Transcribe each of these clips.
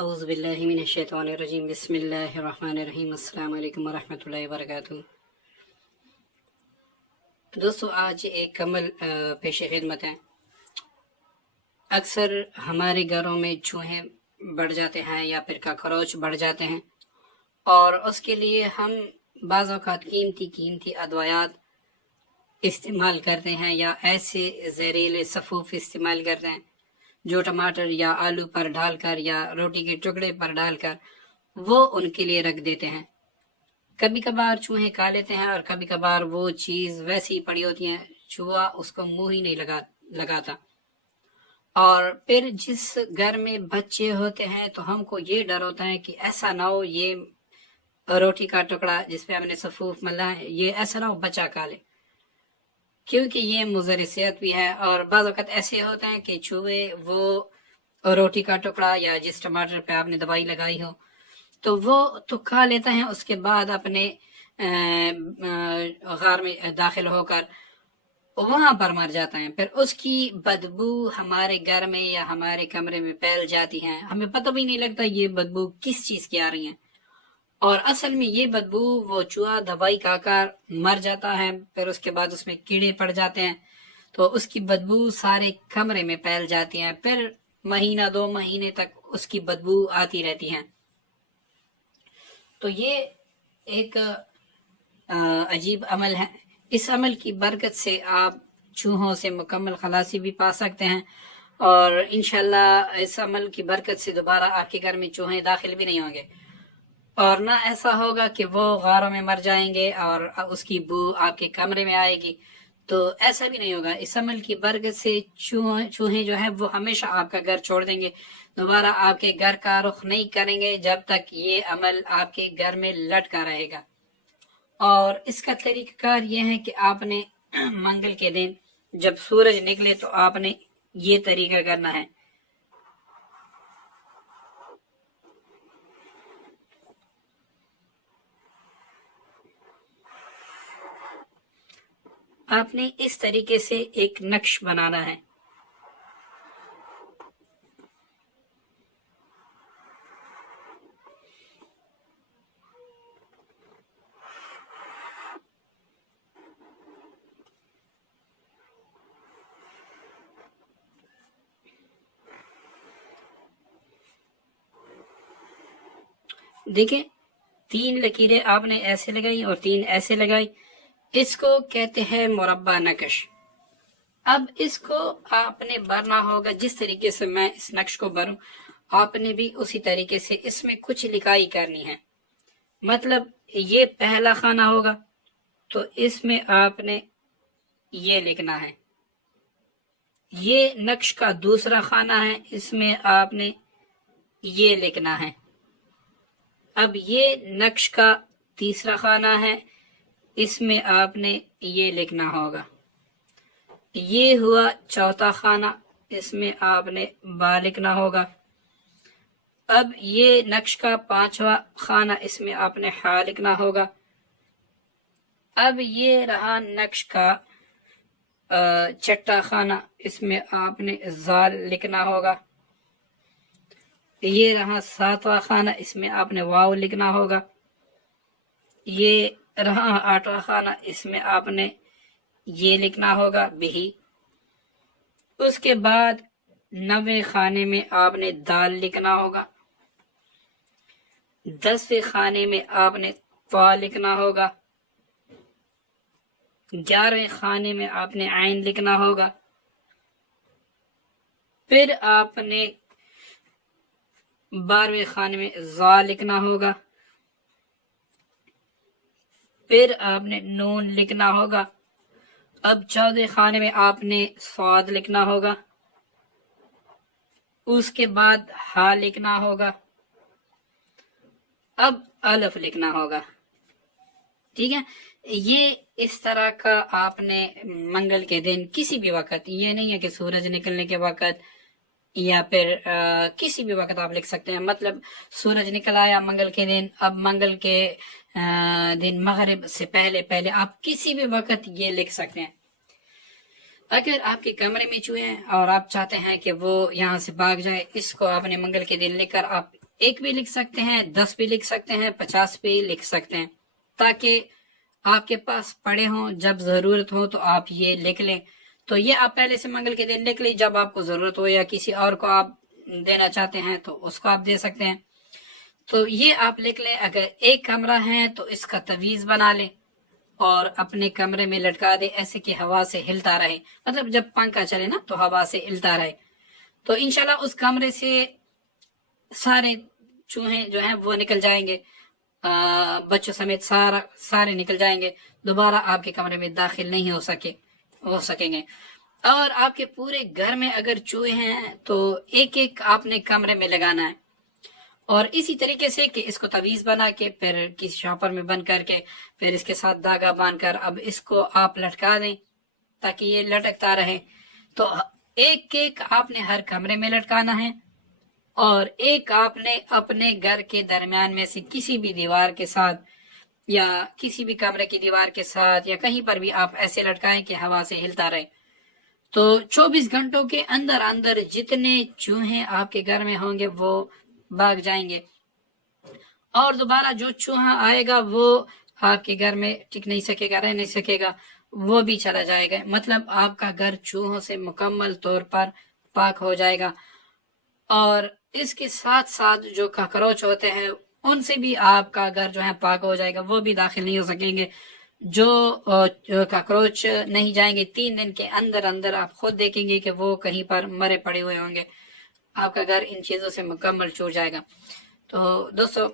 اعوذ باللہ من الشیطان الرجیم بسم اللہ الرحمن الرحیم السلام علیکم ورحمۃ اللہ وبرکاتہ۔ دوستو، آج ایک عمل پیش خدمت ہے۔ اکثر ہمارے گھروں میں چوہے بڑھ جاتے ہیں یا پھر کاکروچ بڑھ جاتے ہیں، اور اس کے لیے ہم بعض اوقات قیمتی ادویات استعمال کرتے ہیں یا ایسے زہریلے سفوف استعمال کرتے ہیں جو ٹماٹر یا آلو پر ڈال کر یا روٹی کے ٹکڑے پر ڈال کر وہ ان کے لیے رکھ دیتے ہیں۔ کبھی کبھار چوہے کھا لیتے ہیں اور کبھی کبھار وہ چیز ویسی ہی پڑی ہوتی ہے، چوہا اس کو منہ ہی نہیں لگاتا۔ اور پھر جس گھر میں بچے ہوتے ہیں تو ہم کو یہ ڈر ہوتا ہے کہ ایسا نہ ہو یہ روٹی کا ٹکڑا جس پہ ہم نے سفوف ملا ہے یہ ایسا نہ ہو بچہ کھا لے، کیونکہ یہ مضر صحت بھی ہے۔ اور بعض اوقات ایسے ہوتے ہیں کہ چوہے وہ روٹی کا ٹکڑا یا جس ٹماٹر پہ آپ نے دوائی لگائی ہو تو وہ تو کھا لیتا ہے، اس کے بعد اپنے غار میں داخل ہو کر وہاں پر مر جاتا ہے۔ پھر اس کی بدبو ہمارے گھر میں یا ہمارے کمرے میں پھیل جاتی ہے، ہمیں پتہ بھی نہیں لگتا یہ بدبو کس چیز کی آ رہی ہے، اور اصل میں یہ بدبو وہ چوہا دوائی کھا کر مر جاتا ہے، پھر اس کے بعد اس میں کیڑے پڑ جاتے ہیں تو اس کی بدبو سارے کمرے میں پھیل جاتی ہے، پھر مہینہ 2 مہینے تک اس کی بدبو آتی رہتی ہے۔ تو یہ ایک عجیب عمل ہے۔ اس عمل کی برکت سے آپ چوہوں سے مکمل خلاصی بھی پا سکتے ہیں، اور انشاءاللہ اس عمل کی برکت سے دوبارہ آپ کے گھر میں چوہے داخل بھی نہیں ہوں گے، اور نہ ایسا ہوگا کہ وہ غاروں میں مر جائیں گے اور اس کی بو آپ کے کمرے میں آئے گی، تو ایسا بھی نہیں ہوگا۔ اس عمل کی برکت سے چوہے جو ہے وہ ہمیشہ آپ کا گھر چھوڑ دیں گے، دوبارہ آپ کے گھر کا رخ نہیں کریں گے جب تک یہ عمل آپ کے گھر میں لٹکا رہے گا۔ اور اس کا طریقہ کار یہ ہے کہ آپ نے منگل کے دن جب سورج نکلے تو آپ نے یہ طریقہ کرنا ہے۔ آپ نے اس طریقے سے ایک نقش بنانا ہے۔ دیکھیں 3 لکیریں آپ نے ایسے لگائی اور 3 ایسے لگائی، اس کو کہتے ہیں مربع نقش۔ اب اس کو آپ نے بھرنا ہوگا جس طریقے سے میں اس نقش کو بھروں، آپ نے بھی اسی طریقے سے اس میں کچھ لکھائی کرنی ہے۔ مطلب یہ پہلا خانہ ہوگا تو اس میں آپ نے یہ لکھنا ہے، یہ نقش کا دوسرا خانہ ہے، اس میں آپ نے یہ لکھنا ہے۔ اب یہ نقش کا تیسرا خانہ ہے، اس میں آپ نے یہ لکھنا ہوگا۔ یہ ہوا چوتھا خانہ، اس میں آپ نے با لکھنا ہوگا۔ اب یہ نقش کا 5واں خانہ، اس میں آپ نے ہا لکھنا ہوگا۔ اب یہ رہا نقش کا 6واں خانہ، اس میں آپ نے زال لکھنا ہوگا۔ یہ رہا 7واں خانہ، اس میں آپ نے واو لکھنا ہوگا۔ یہ رہا 8واں خانہ، اس میں آپ نے یہ لکھنا ہوگا بہی۔ اس کے بعد 9ویں خانے میں آپ نے دال لکھنا ہوگا۔ 10ویں خانے میں آپ نے طا لکھنا ہوگا۔ 11ویں خانے میں آپ نے عین لکھنا ہوگا۔ پھر آپ نے 12ویں خانے میں زا لکھنا ہوگا۔ پھر آپ نے نون لکھنا ہوگا۔ اب 14ویں خانے میں آپ نے صاد لکھنا ہوگا۔ اس کے بعد ہا لکھنا ہوگا۔ اب الف لکھنا ہوگا۔ ٹھیک ہے، یہ اس طرح کا آپ نے منگل کے دن کسی بھی وقت، یہ نہیں ہے کہ سورج نکلنے کے وقت یا پھر کسی بھی وقت آپ لکھ سکتے ہیں۔ مطلب سورج نکل آیا منگل کے دن، اب منگل کے دن مغرب سے پہلے آپ کسی بھی وقت یہ لکھ سکتے ہیں۔ اگر آپ کے کمرے میں چوہے ہیں اور آپ چاہتے ہیں کہ وہ یہاں سے بھاگ جائے، اس کو آپ نے منگل کے دن لکھ کر آپ 1 بھی لکھ سکتے ہیں, 10 بھی لکھ سکتے ہیں, 50 بھی لکھ سکتے ہیں, تاکہ آپ کے پاس پڑے ہوں, جب ضرورت ہو تو آپ یہ لکھ لیں. تو یہ آپ پہلے سے منگل کے دن لکھ لیں, جب آپ کو ضرورت ہو یا کسی اور کو آپ دینا چاہتے ہیں تو اس کو آپ دے سکتے ہیں. تو یہ آپ لکھ لیں. اگر ایک کمرہ ہے تو اس کا تعویذ بنا لیں اور اپنے کمرے میں لٹکا دیں, ایسے کہ ہوا سے ہلتا رہے, مطلب جب پنکھا چلے نا تو ہوا سے ہلتا رہے. تو انشاءاللہ اس کمرے سے سارے چوہے جو ہیں وہ نکل جائیں گے, بچوں سمیت سارے نکل جائیں گے, دوبارہ آپ کے کمرے میں داخل نہیں ہو سکیں گے. اور آپ کے پورے گھر میں اگر چوہے ہیں تو ایک ایک آپ نے کمرے میں لگانا ہے. اور اسی طریقے سے کہ اس کو تعویذ بنا کے پھر کسی شاپر میں بند کر کے پھر اس کے ساتھ دھاگا باندھ کر اب اس کو آپ لٹکا دیں تاکہ یہ لٹکتا رہے. تو ایک ایک آپ نے ہر کمرے میں لٹکانا ہے, اور ایک آپ نے اپنے گھر کے درمیان میں سے کسی بھی دیوار کے ساتھ یا کسی بھی کمرے کی دیوار کے ساتھ یا کہیں پر بھی آپ ایسے لٹکائیں کہ ہوا سے ہلتا رہے. تو 24 گھنٹوں کے اندر اندر جتنے چوہے آپ کے گھر میں ہوں گے وہ بھاگ جائیں گے, اور دوبارہ جو چوہا آئے گا وہ آپ کے گھر میں ٹک نہیں سکے گا, رہ نہیں سکے گا, وہ بھی چلا جائے گا. مطلب آپ کا گھر چوہوں سے مکمل طور پر پاک ہو جائے گا. اور اس کے ساتھ ساتھ جو کاکروچ ہوتے ہیں ان سے بھی آپ کا گھر جو ہے پاک ہو جائے گا, وہ بھی داخل نہیں ہو سکیں گے. جو کاکروچ نہیں جائیں گے 3 دن کے اندر اندر آپ خود دیکھیں گے کہ وہ کہیں پر مرے پڑے ہوئے ہوں گے. آپ کا گھر ان چیزوں سے مکمل چھوٹ جائے گا. تو دوستو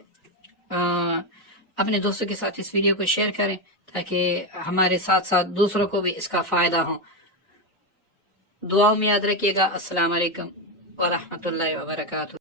اپنے دوستوں کے ساتھ اس ویڈیو کو شیئر کریں تاکہ ہمارے ساتھ ساتھ دوسروں کو بھی اس کا فائدہ ہو. دعاؤں میں یاد رکھیے گا. السلام علیکم ورحمۃ اللہ وبرکاتہ.